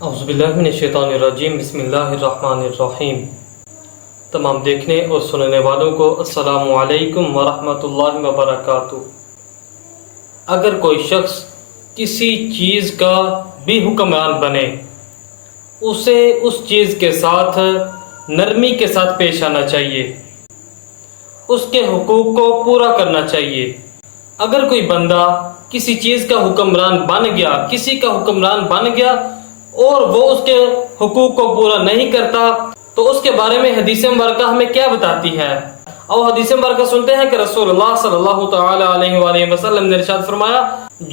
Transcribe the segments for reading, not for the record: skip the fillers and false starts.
اعوذ باللہ من الشیطان الرجیم، بسم اللہ الرحمن الرحیم۔ تمام دیکھنے اور سننے والوں کو السلام علیکم ورحمۃ اللہ وبرکاتہ۔ اگر کوئی شخص کسی چیز کا بھی حکمران بنے، اسے اس چیز کے ساتھ نرمی کے ساتھ پیش آنا چاہیے، اس کے حقوق کو پورا کرنا چاہیے۔ اگر کوئی بندہ کسی چیز کا حکمران بن گیا، کسی کا حکمران بن گیا اور وہ اس کے حقوق کو پورا نہیں کرتا، تو اس کے بارے میں حدیث مبارکہ ہمیں کیا بتاتی ہے؟ اور حدیث مبارکہ سنتے ہیں کہ رسول اللہ صلی اللہ تعالی علیہ وآلہ وسلم نے ارشاد فرمایا،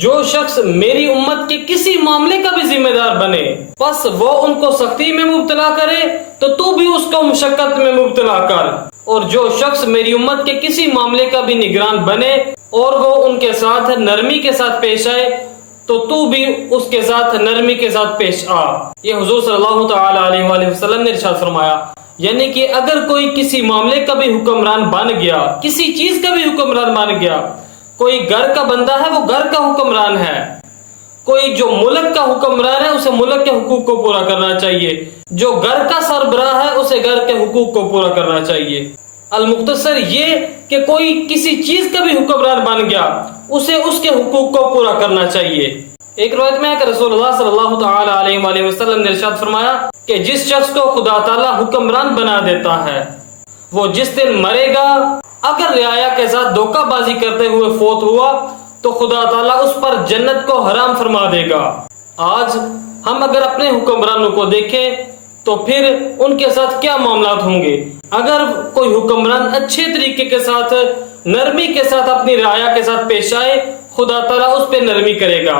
جو شخص میری امت کے کسی معاملے کا بھی ذمہ دار بنے، بس وہ ان کو سختی میں مبتلا کرے تو بھی اس کو مشقت میں مبتلا کر، اور جو شخص میری امت کے کسی معاملے کا بھی نگران بنے اور وہ ان کے ساتھ نرمی کے ساتھ پیش آئے تو بھی اس کے ساتھ نرمی کے ساتھ پیش آ۔ یہ حضور صلی اللہ تعالی علیہ وآلہ وسلم نے ارشاد فرمایا، یعنی کہ اگر کوئی کسی معاملے کا بھی حکمران بن گیا، کسی چیز کا بھی حکمران بن گیا، کوئی گھر کا بندہ ہے وہ گھر کا حکمران ہے، کوئی جو ملک کا حکمران ہے اسے ملک کے حقوق کو پورا کرنا چاہیے، جو گھر کا سربراہ ہے اسے گھر کے حقوق کو پورا کرنا چاہیے۔ المختصر یہ کہ کوئی کسی چیز کا بھی حکمران بن گیا، اسے اس کے حقوق کو پورا کرنا چاہیے۔ ایک روایت میں ہے کہ رسول اللہ صلی اللہ تعالی علیہ وآلہ وسلم نے ارشاد فرمایا کہ جس شخص کو خدا تعالی حکمران بنا دیتا ہے، وہ جس دن مرے گا، اگر رعایا کے ساتھ دھوکہ بازی کرتے ہوئے فوت ہوا تو خدا تعالیٰ اس پر جنت کو حرام فرما دے گا۔ آج ہم اگر اپنے حکمرانوں کو دیکھیں تو پھر ان کے ساتھ کیا معاملات ہوں گے؟ اگر کوئی حکمران اچھے طریقے کے ساتھ، نرمی کے ساتھ اپنی رعایا کے ساتھ پیش آئے، خدا تعالیٰ اس پہ نرمی کرے گا۔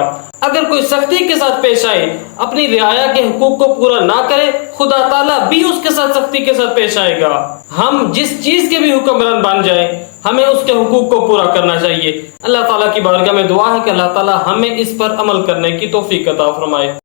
اگر کوئی سختی کے ساتھ پیش آئے، اپنی رعایا کے حقوق کو پورا نہ کرے، خدا تعالیٰ بھی اس کے ساتھ سختی کے ساتھ پیش آئے گا۔ ہم جس چیز کے بھی حکمران بن جائیں، ہمیں اس کے حقوق کو پورا کرنا چاہیے۔ اللہ تعالیٰ کی بارگاہ میں دعا ہے کہ اللہ تعالیٰ ہمیں اس پر عمل کرنے کی توفیق عطا فرمائے۔